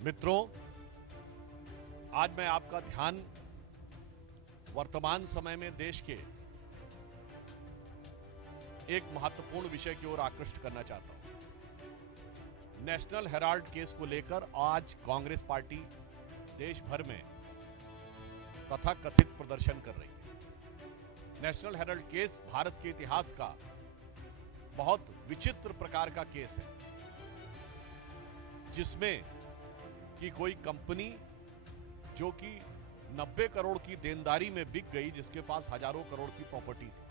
मित्रों, आज मैं आपका ध्यान वर्तमान समय में देश के एक महत्वपूर्ण विषय की ओर आकृष्ट करना चाहता हूं। नेशनल हेराल्ड केस को लेकर आज कांग्रेस पार्टी देश भर में तथाकथित प्रदर्शन कर रही है। नेशनल हेराल्ड केस भारत के इतिहास का बहुत विचित्र प्रकार का केस है, जिसमें कि कोई कंपनी जो कि 90 करोड़ की देनदारी में बिक गई, जिसके पास हजारों करोड़ की प्रॉपर्टी थी।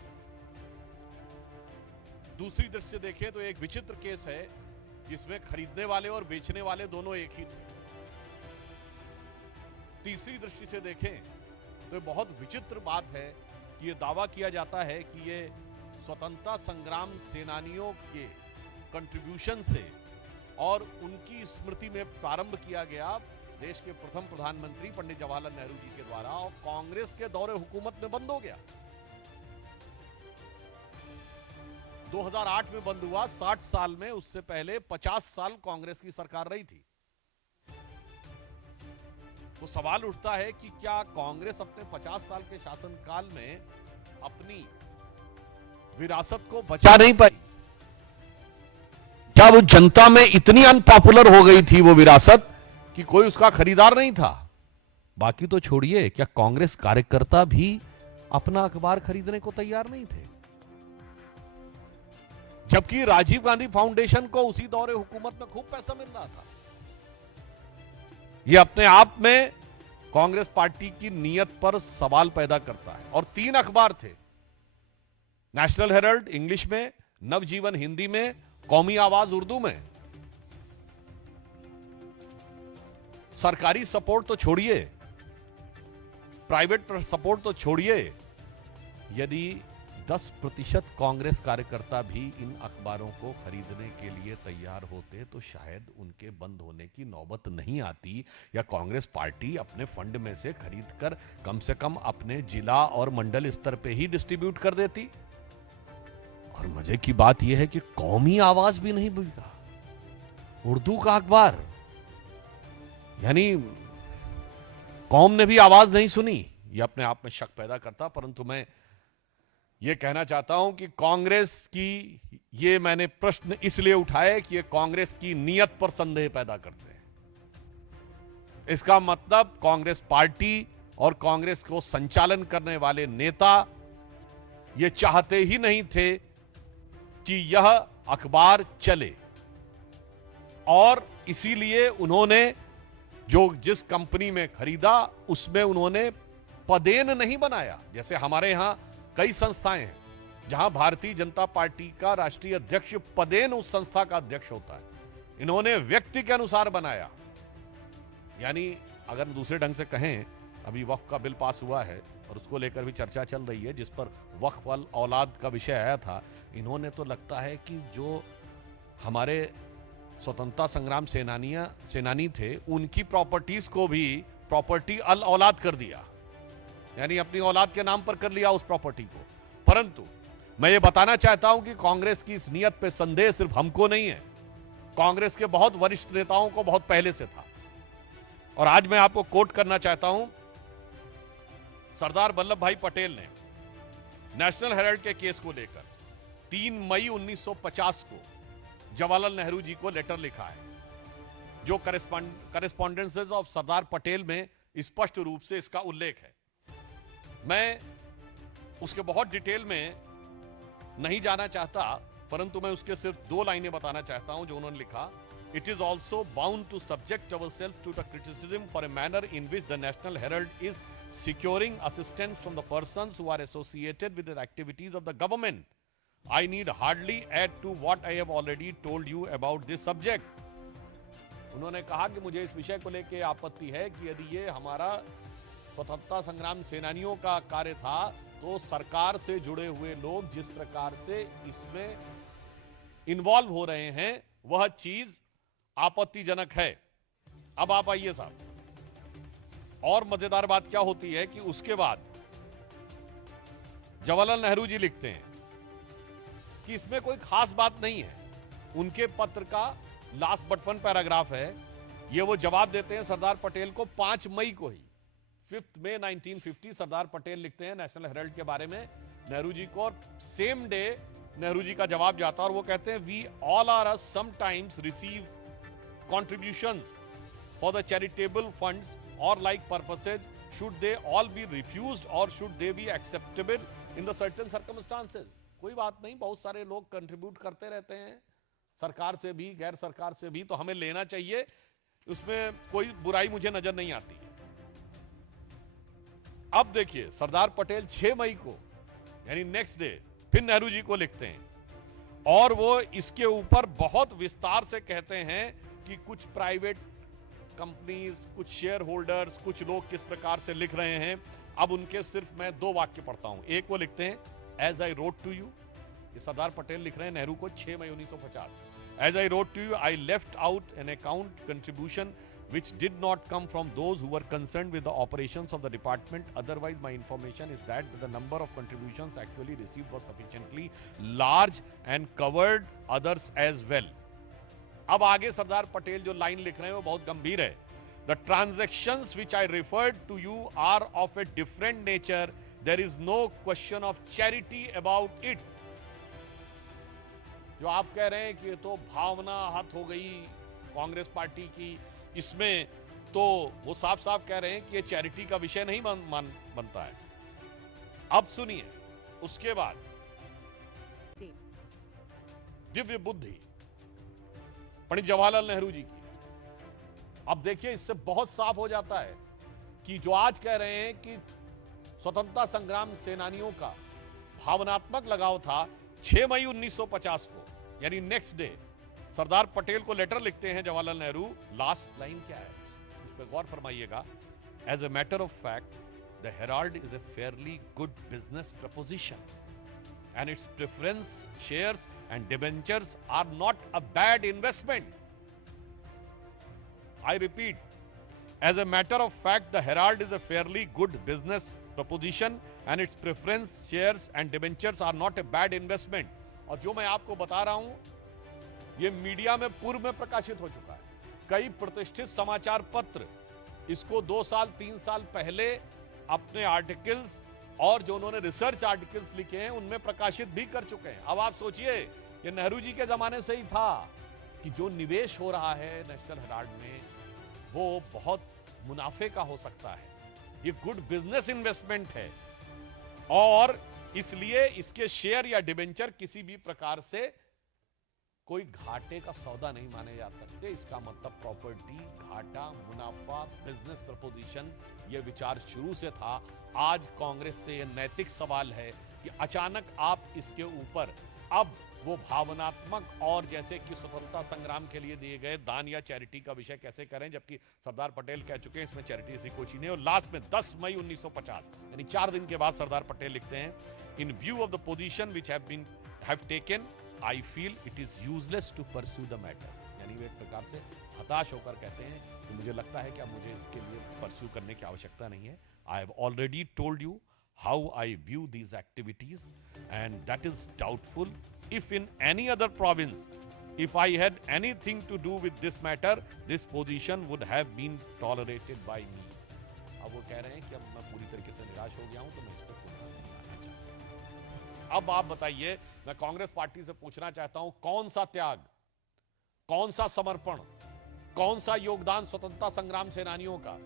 दूसरी दृष्टि से देखें तो एक विचित्र केस है जिसमें खरीदने वाले और बेचने वाले दोनों एक ही थे। तीसरी दृष्टि से देखें तो बहुत विचित्र बात है कि यह दावा किया जाता है कि ये स्वतंत्रता संग्राम सेनानियों के कंट्रीब्यूशन से और उनकी स्मृति में प्रारंभ किया गया देश के प्रथम प्रधानमंत्री पंडित जवाहरलाल नेहरू जी के द्वारा, और कांग्रेस के दौरे हुकूमत में बंद हो गया। 2008 में बंद हुआ। 60 साल में उससे पहले 50 साल कांग्रेस की सरकार रही थी। तो सवाल उठता है कि क्या कांग्रेस अपने 50 साल के शासनकाल में अपनी विरासत को बचा नहीं पाई? क्या वो जनता में इतनी अनपॉपुलर हो गई थी वो विरासत कि कोई उसका खरीदार नहीं था? बाकी तो छोड़िए, क्या कांग्रेस कार्यकर्ता भी अपना अखबार खरीदने को तैयार नहीं थे? जबकि राजीव गांधी फाउंडेशन को उसी दौरे हुकूमत में खूब पैसा मिल रहा था। यह अपने आप में कांग्रेस पार्टी की नीयत पर सवाल पैदा करता है। और 3 अखबार थे, नेशनल हेराल्ड इंग्लिश में, नवजीवन हिंदी में, कौमी आवाज उर्दू में। सरकारी सपोर्ट तो छोड़िए, प्राइवेट सपोर्ट तो छोड़िए, यदि 10% कांग्रेस कार्यकर्ता भी इन अखबारों को खरीदने के लिए तैयार होते तो शायद उनके बंद होने की नौबत नहीं आती, या कांग्रेस पार्टी अपने फंड में से खरीदकर कम से कम अपने जिला और मंडल स्तर पे ही डिस्ट्रीब्यूट कर देती। और मजे की बात यह है कि कौमी आवाज भी नहीं बिका, उर्दू का अखबार, यानी कौम ने भी आवाज नहीं सुनी। यह अपने आप में शक पैदा करता। परंतु मैं यह कहना चाहता हूं कि कांग्रेस की, ये मैंने प्रश्न इसलिए उठाए कि ये कांग्रेस की नीयत पर संदेह पैदा करते हैं। इसका मतलब कांग्रेस पार्टी और कांग्रेस को संचालन करने वाले नेता ये चाहते ही नहीं थे कि यह अखबार चले, और इसीलिए उन्होंने जिस कंपनी में खरीदा उसमें उन्होंने पदेन नहीं बनाया। जैसे हमारे यहां कई संस्थाएं हैं जहां भारतीय जनता पार्टी का राष्ट्रीय अध्यक्ष पदेन उस संस्था का अध्यक्ष होता है। इन्होंने व्यक्ति के अनुसार बनाया। यानी अगर दूसरे ढंग से कहें, अभी वक्फ का बिल पास हुआ है और उसको लेकर भी चर्चा चल रही है, जिस पर वक्फ वाल औलाद का विषय आया था। इन्होंने तो लगता है कि जो हमारे स्वतंत्रता संग्राम सेनानी थे, उनकी प्रॉपर्टीज को भी प्रॉपर्टी अल औलाद कर दिया, यानी अपनी औलाद के नाम पर कर लिया उस प्रॉपर्टी को। परंतु मैं ये बताना चाहता हूं कि कांग्रेस की इस नीयत पे संदेह सिर्फ हमको नहीं है, कांग्रेस के बहुत वरिष्ठ नेताओं को बहुत पहले से था। और आज मैं आपको कोट करना चाहता हूं, सरदार वल्लभ भाई पटेल ने नेशनल हेराल्ड के केस को लेकर 3 मई 1950 को जवाहरलाल नेहरू जी को लेटर लिखा है, जो करेस्पॉन्डेंसेस ऑफ सरदार पटेल में स्पष्ट रूप से इसका उल्लेख है। मैं उसके बहुत डिटेल में नहीं जाना चाहता, परंतु मैं उसके सिर्फ 2 लाइनें बताना चाहता हूं जो उन्होंने लिखा। It is also bound to subject ourself to the criticism for a manner in which the National Herald is securing assistance from the persons who are associated with the activities of the government. I need hardly add to what I have already told you about this subject. उन्होंने कहा कि मुझे इस विषय को लेकर आपत्ति है कि यदि ये हमारा स्वतंत्रता संग्राम सेनानियों का कार्य था, तो सरकार से जुड़े हुए लोग जिस प्रकार से इसमें इन्वॉल्व हो रहे हैं, वह चीज आपत्तिजनक है। अब आप आइए साहब, और मजेदार बात क्या होती है कि उसके बाद जवाहरलाल नेहरू जी लिखते हैं कि इसमें कोई खास बात नहीं है। उनके पत्र का लास्ट बट वन पैराग्राफ है ये वो जवाब देते हैं सरदार पटेल को 5 मई को ही, 5 मई 1950 सरदार पटेल लिखते हैं नेशनल हेराल्ड के बारे में नेहरू जी को, और सेम डे नेहरू जी का जवाब जाता है और वो कहते हैं we all are sometimes receive contributions for the charitable funds or like purposes, should they all be refused or should they be acceptable in the certain circumstances? कोई बात नहीं, बहुत सारे लोग कंट्रीब्यूट करते रहते हैं, सरकार से भी गैर सरकार से भी, तो हमें लेना चाहिए, उसमें कोई बुराई मुझे नजर नहीं आती है। अब देखिए सरदार पटेल 6 मई को यानी नेक्स्ट डे फिर नेहरू जी को लिखते हैं और वो इसके ऊपर बहुत विस्तार से कहते हैं कि कुछ प्राइवेट कंपनीज, कुछ शेयर होल्डर्स, कुछ लोग किस प्रकार से लिख रहे हैं। अब उनके सिर्फ मैं 2 वाक्य पढ़ता हूं। एक वो लिखते हैं, as I wrote to you, ये सरदार पटेल लिख रहे हैं नेहरू को 6 मई 1950, as I wrote to you I left out an account contribution which did not come from those who were concerned with the operations of the department. Otherwise, my information is that the number of contributions actually received was sufficiently large and covered others as well. अब आगे सरदार पटेल जो line लिख रहे हैं वो बहुत गंभीर है। The transactions which I referred to you are of a different nature. There is no question of charity about it. जो आप कह रहे हैं कि ये तो भावना हत हो गई कांग्रेस पार्टी की, इसमें तो वो साफ साफ कह रहे हैं कि ये चैरिटी का विषय नहीं बनता है। अब सुनिए उसके बाद दिव्य बुद्धि पंडित जवाहरलाल नेहरू जी की। अब देखिए इससे बहुत साफ हो जाता है कि जो आज कह रहे हैं कि स्वतंत्रता संग्राम सेनानियों का भावनात्मक लगाव था, 6 मई 1950 को यानी नेक्स्ट डे सरदार पटेल को लेटर लिखते हैं जवाहरलाल नेहरू। लास्ट लाइन क्या है उस पर गौर फरमाइएगा। As a matter of fact the Herald is a fairly good business proposition and its preference shares and debentures are not a bad investment. I repeat, as a matter of fact, the Herald is a fairly good business proposition and its preference shares and debentures are not a bad investment. और जो मैं आपको बता रहा हूं ये media में पूर्व में प्रकाशित हो चुका है। कई प्रतिष्ठित समाचार पत्र इसको 2 साल 3 साल पहले अपने आर्टिकल्स और जो उन्होंने रिसर्च आर्टिकल्स लिखे हैं उनमें प्रकाशित भी कर चुके हैं। अब आप सोचिए ये नेहरू जी के जमाने से ही था कि जो निवेश हो रहा है नेशनल हेराल्ड में वो बहुत मुनाफे का हो सकता है, ये गुड बिजनेस इन्वेस्टमेंट है और इसलिए इसके शेयर या डिबेंचर किसी भी प्रकार से कोई घाटे का सौदा नहीं माने जा सकते। इसका मतलब प्रॉपर्टी, घाटा, मुनाफा, बिजनेस प्रपोजिशन, ये विचार शुरू से था। आज कांग्रेस से ये नैतिक सवाल है कि अचानक आप इसके ऊपर अब वो भावनात्मक और जैसे कि स्वतंत्रता संग्राम के लिए दिए गए दान या चैरिटी का विषय कैसे करें, जबकि सरदार पटेल कह चुके हैं इसमें चैरिटी ऐसी कोई चीज नहीं। और लास्ट में 10 मई 1950 यानी 4 दिन के बाद सरदार पटेल लिखते हैं, in view of the position which have taken I feel it is useless to pursue the matter. यानी वे एक प्रकार से हताश होकर कहते हैं कि मुझे लगता है कि अब मुझे इसके लिए परस्यू करने की आवश्यकता नहीं है। I have already told you how I view these activities and that is doubtful. If in any other province, if I had anything to do with this matter, this position would have been tolerated by me. अब वो कह रहे हैं कि अब मैं पूरी तरीके से निराश हो गया हूं तो मैं इस पर पुनः नहीं आना चाहता। अब आप बताइए, मैं कांग्रेस पार्टी से पूछना चाहता हूं, कौन सा त्याग, कौन सा समर्पण, कौन सा योगदान स्वतंत्रता संग्राम सेनानियों का,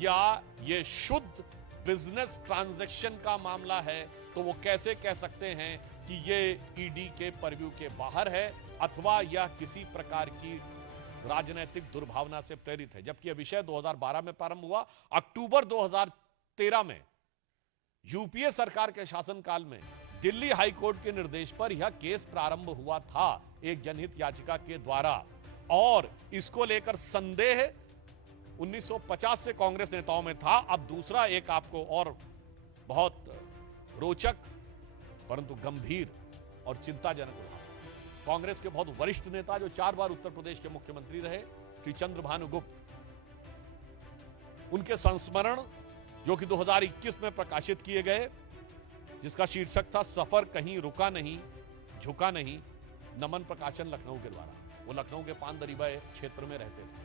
या ये शुद्ध बिजनेस ट्रांजैक्शन का मामला है, तो वो कैसे कह सकते हैं कि ये ईडी के परव्यू के बाहर है अथवा यह किसी प्रकार की राजनीतिक दुर्भावना से प्रेरित है। जबकि यह विषय 2012 में प्रारंभ हुआ। अक्टूबर 2013 में यूपीए सरकार के शासनकाल में दिल्ली हाईकोर्ट के निर्देश पर यह केस प्रारंभ हुआ था एक जनहित याचिका के द्वारा, और इसको लेकर संदेह 1950 से कांग्रेस नेताओं में था। अब दूसरा एक आपको और बहुत रोचक परंतु गंभीर और चिंताजनक उदाहरण, कांग्रेस के बहुत वरिष्ठ नेता जो 4 बार उत्तर प्रदेश के मुख्यमंत्री रहे, श्री चंद्रभानु गुप्त, उनके संस्मरण जो कि 2021 में प्रकाशित किए गए, जिसका शीर्षक था सफर कहीं रुका नहीं झुका नहीं, नमन प्रकाशन लखनऊ के द्वारा। वो लखनऊ के पान दरीबा क्षेत्र में रहते थे।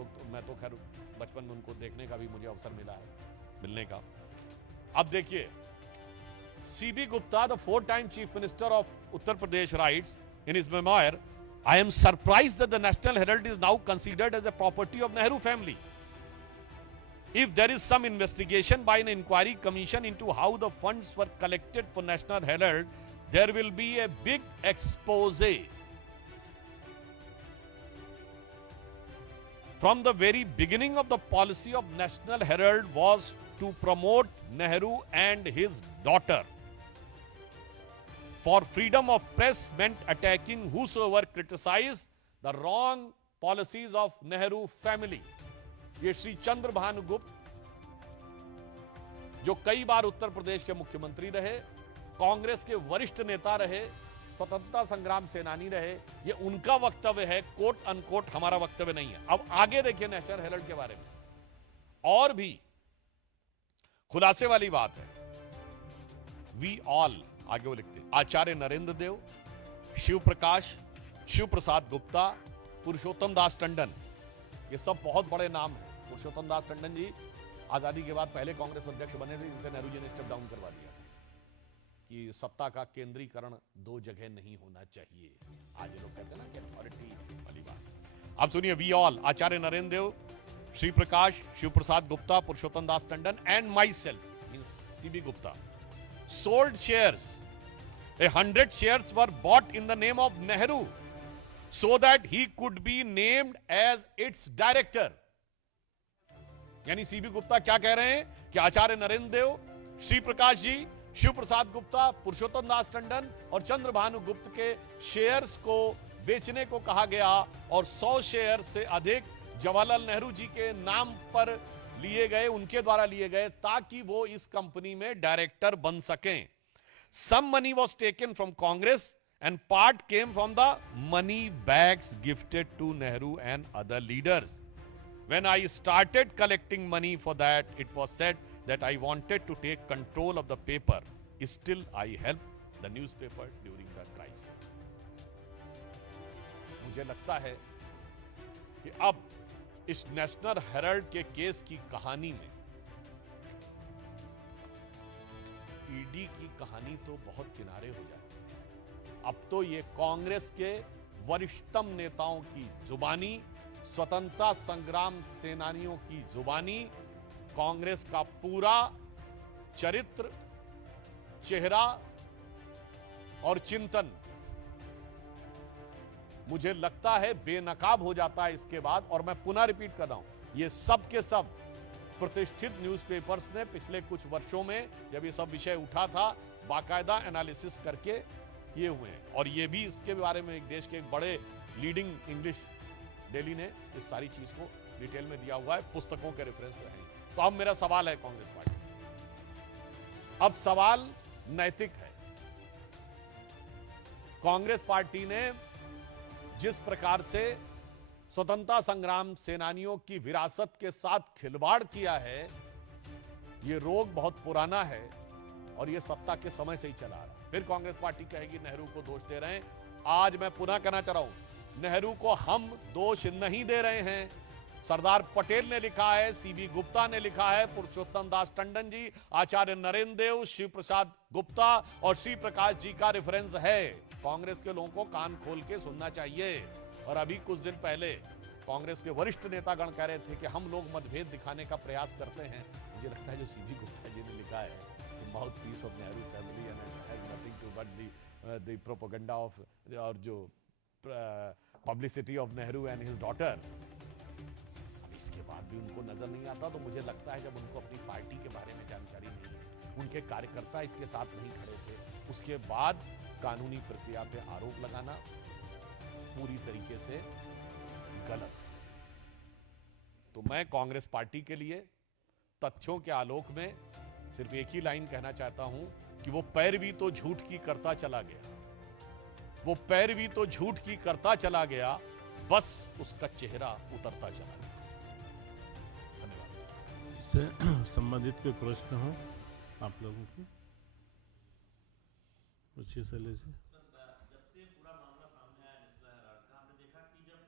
लोग तो, मैं तो खैर बचपन में उनको देखने का भी मुझे अवसर मिला है, मिलने का। अब देखिए, CB Gupta, the 4-time chief minister of Uttar Pradesh, rights in his memoir, I am surprised that the National Herald is now considered as a property of Nehru family. If there is some investigation by an inquiry commission into how the funds were collected for National Herald, there will be a big expose. From the very beginning of the policy of National Herald was to promote Nehru and his daughter. For freedom of press meant attacking whosoever criticized the wrong policies of Nehru family. ये श्री चंद्र भानु गुप्त, जो कई बार उत्तर प्रदेश के मुख्यमंत्री रहे, कांग्रेस के वरिष्ठ नेता रहे, स्वतंत्रता संग्राम सेनानी रहे, ये उनका वक्तव्य है, कोट अनकोट हमारा वक्तव्य नहीं है। अब आगे देखिए नेशनल हेराल्ड के बारे में, और भी खुलासे वाली बात है। वी ऑल, आगे वो लिखते, आचार्य नरेंद्र देव, शिव प्रकाश, शिव प्रसाद गुप्ता, पुरुषोत्तम दास टंडन, ये सब बहुत बड़े नाम हैं। पुरुषोत्तम दास टंडन जी आजादी के बाद पहले कांग्रेस अध्यक्ष बने थे, जिनसे नेहरू जी ने स्टेप डाउन करवा दिया था कि सत्ता का केंद्रीकरण दो जगह नहीं होना चाहिए। आज लोग कहते हैं ना कि अथॉरिटी वाली बात। अब सुनिए, we all, Acharya Narendra Dev, Shri Prakash, Shiv Prasad Gupta, Purushottam Das Tandon and myself, CB Gupta, sold shares. 100 shares were bought in the name of Nehru so that he could be named as its director. यानी सीबी गुप्ता क्या कह रहे हैं कि आचार्य नरेंद्र देव, श्री प्रकाश जी, शिव प्रसाद गुप्ता, पुरुषोत्तम दास टंडन और चंद्र भानु गुप्त के शेयर्स को बेचने को कहा गया और 100 शेयर से अधिक जवाहरलाल नेहरू जी के नाम पर लिए गए, उनके द्वारा लिए गए, ताकि वो इस कंपनी में डायरेक्टर बन सकें। Some money was taken from Congress and part came from the money bags gifted to Nehru and other leaders. When I started collecting money for that, it was said that I wanted to take control of the paper. Still, I helped the newspaper during the crisis. मुझे लगता है कि अब इस national Herald के case की कहानी में ईडी की कहानी तो बहुत किनारे हो जाती है। अब तो ये कांग्रेस के वरिष्ठतम नेताओं की जुबानी, स्वतंत्रता संग्राम सेनानियों की जुबानी, कांग्रेस का पूरा चरित्र, चेहरा और चिंतन, मुझे लगता है बेनकाब हो जाता है इसके बाद। और मैं पुनः रिपीट कर रहा हूं, ये सब के सब प्रतिष्ठित न्यूज़पेपर्स ने पिछले कुछ वर्षों में जब ये सब विषय उठा था, बाकायदा एनालिसिस करके किए हुए हैं। और ये भी इसके बारे में एक देश के एक बड़े लीडिंग इंग्लिश डेली ने इस सारी चीज को डिटेल में दिया हुआ है, पुस्तकों के रेफरेंस में है। तो अब मेरा सवाल है कांग्रेस पार्टी से, अब सवाल नैतिक है। कांग्रेस पार्टी ने जिस प्रकार से स्वतंत्रता संग्राम सेनानियों की विरासत के साथ खिलवाड़ किया है, यह रोग बहुत पुराना है और यह सत्ता के समय से ही चला आ रहा। फिर कांग्रेस पार्टी कहेगी नेहरू को दोष दे रहे हैं। आज मैं पुनः कहना चाह रहा हूं, नेहरू को हम दोष नहीं दे रहे हैं। सरदार पटेल ने लिखा है, सीबी गुप्ता ने लिखा है, पुरुषोत्तम दास टंडन जी, आचार्य नरेंद्र देव, शिव प्रसाद गुप्ता और श्री प्रकाश जी का रेफरेंस है। कांग्रेस के लोगों को कान खोल के सुनना चाहिए। और अभी कुछ दिन पहले कांग्रेस के वरिष्ठ नेतागण कह रहे थे कि हम लोग मतभेद दिखाने का प्रयास करते हैं। मुझे लगता है जो सीबी गुप्ता जी ने लिखा है, mouthpiece of Nehru family and has nothing to but the propaganda of, और जो publicity of Nehru and his daughter, अब इसके बाद भी उनको नजर नहीं आता। तो मुझे लगता है जब उनको अपनी पार्टी के बारे में जानकारी नहीं है, उनके कार्यकर्ता इसके साथ नहीं खड़े थे, उसके बाद कानूनी प्रक्रिया पे आरोप लगाना पूरी तरीके से गलत है। तो मैं कांग्रेस पार्टी के लिए तथ्यों के आलोक में सिर्फ एक ही लाइन कहना चाहता हूं कि वो पैरवी तो झूठ की करता चला गया, वो पैरवी तो झूठ की करता चला गया, बस उसका चेहरा उतरता चला गया। धन्यवाद। इससे संबंधित कोई प्रश्न हो आप लोगों की, पूछिए शैलेश जी। जब से पूरा मामला सामने आया नेशनल हेराल्ड का, हमने देखा कि जब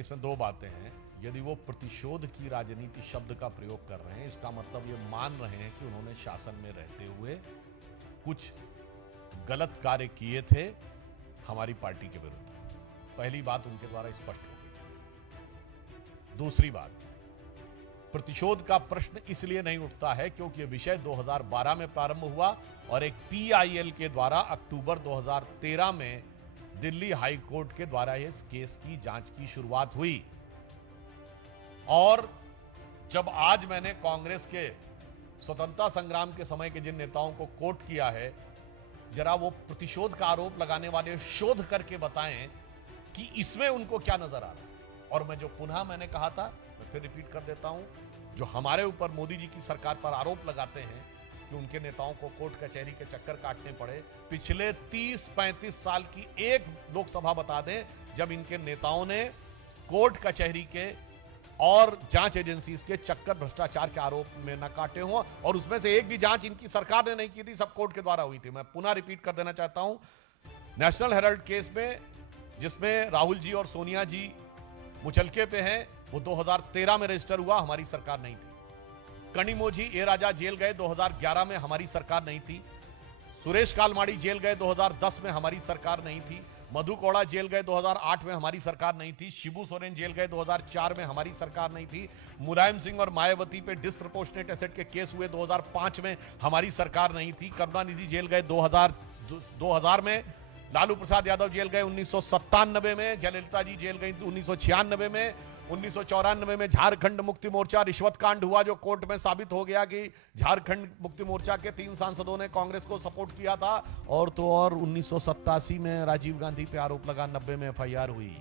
इसमें दो बातें हैं। यदि वो प्रतिशोध की राजनीति शब्द का प्रयोग कर रहे हैं, इसका मतलब ये मान रहे हैं कि उन्होंने शासन में रहते हुए कुछ गलत कार्य किए थे हमारी पार्टी के विरुद्ध। पहली बात उनके द्वारा स्पष्ट हो गई। दूसरी बात, प्रतिशोध का प्रश्न इसलिए नहीं उठता है क्योंकि यह विषय 2012 में प्रारंभ हुआ और एक पीआईएल के द्वारा अक्टूबर 2013 में दिल्ली हाई कोर्ट के द्वारा इस केस की जांच की शुरुआत हुई। और जब आज मैंने कांग्रेस के स्वतंत्रता संग्राम के समय के जिन नेताओं को कोट किया है, जरा वो प्रतिशोध का आरोप लगाने वाले शोध करके बताएं कि इसमें उनको क्या नजर आ रहा है। और मैं जो पुनः मैंने कहा था, मैं फिर रिपीट कर देता हूं, जो हमारे ऊपर मोदी जी की सरकार पर आरोप लगाते हैं कि उनके नेताओं को कोर्ट कचहरी के चक्कर काटने पड़े, पिछले 30-35 साल की एक लोकसभा बता दें जब इनके नेताओं ने कोर्ट कचहरी के और जांच एजेंसी के चक्कर भ्रष्टाचार के आरोप में न काटे हों, और उसमें से एक भी जांच इनकी सरकार ने नहीं की थी, सब कोर्ट के द्वारा हुई थी। मैं पुनः रिपीट कर देना चाहता हूं, नेशनल हेराल्ड केस में जिसमें राहुल जी और सोनिया जी मुचलके पे हैं, वो 2013 में रजिस्टर हुआ, हमारी सरकार नहीं थी। कनिमोझी ए राजा जेल गए 2011 में, हमारी सरकार नहीं थी। सुरेश कालमाड़ी जेल गए 2010 में, हमारी सरकार नहीं थी। मधु कोड़ा जेल गए 2008 में, हमारी सरकार नहीं थी। शिबू सोरेन जेल गए 2004 में, हमारी सरकार नहीं थी। मुलायम सिंह और मायावती पे डिस्प्रपोर्शनेट एसेट के केस हुए 2005 में, हमारी सरकार नहीं थी। करुणानिधि जेल गए 2000 में। लालू प्रसाद यादव जेल गए 1997 में। जयललिता जी जेल गई 1996 में। 1994 में झारखंड मुक्ति मोर्चा रिश्वत कांड हुआ, जो कोर्ट में साबित हो गया कि झारखंड मुक्ति मोर्चा के 3 सांसदों ने कांग्रेस को सपोर्ट किया था। और तो और 1987 में राजीव गांधी पे आरोप लगा, 90 में एफआईआर हुई।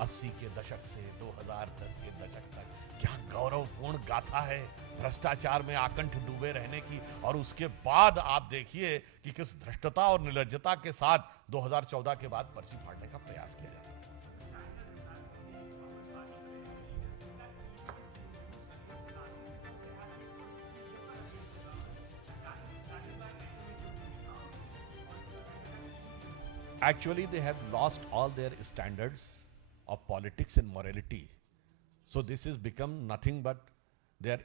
80 के दशक से 2010 के दशक तक क्या गौरवपूर्ण गाथा है भ्रष्टाचार में आकंठ डूबे रहने की। और उसके बाद आप देखिए कि किस धृष्टता और निर्लज्जता के साथ 2014 के बाद पर्ची फाड़ने का प्रयास किया जाता है। Actually, they have lost all their standards of politics and morality. So this has become nothing but their,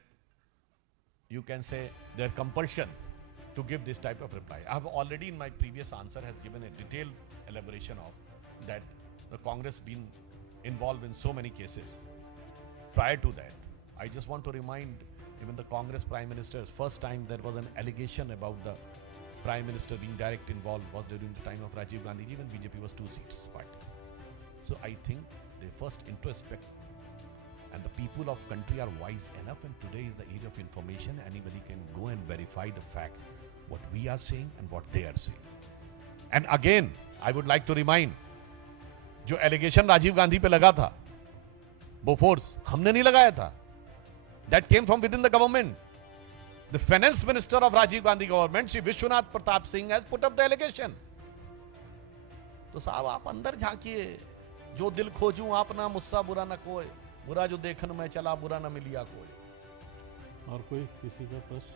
you can say, their compulsion to give this type of reply. I have already in my previous answer has given a detailed elaboration of that the Congress been involved in so many cases. Prior to that, I just want to remind even the Congress Prime Minister's first time there was an allegation about the Prime Minister being direct involved was during the time of Rajiv Gandhi ji when BJP was 2 seats party. So I think they first introspect, and the people of country are wise enough, and today is the age of information. Anybody can go and verify the facts, what we are saying and what they are saying. And again, I would like to remind, जो allegation Rajiv Gandhi पे लगा था, Bofors, हमने नहीं लगाया था. That came from within the government. The finance minister of Rajiv Gandhi government, Shri Vishwanath Pratap Singh, has put up the allegation. तो साहब आप अंदर झांकिए, जो दिल खोजूं आप ना मुझसा बुरा न कोई, बुरा जो देखन मैं चला बुरा न मिलिया कोई। और कोई किसी का प्रश्न?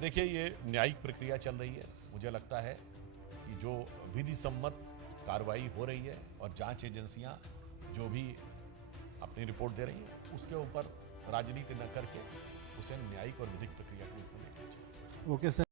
देखिए, ये न्यायिक प्रक्रिया चल रही है। मुझे लगता है कि जो विधि सम्मत कार्रवाई हो रही है और जांच एजेंसियां जो भी अपनी रिपोर्ट दे रही हैं, उसके ऊपर राजनीति न करके उसे न्यायिक और विधिक प्रक्रिया के रूप में देखना चाहिए। Okay sir.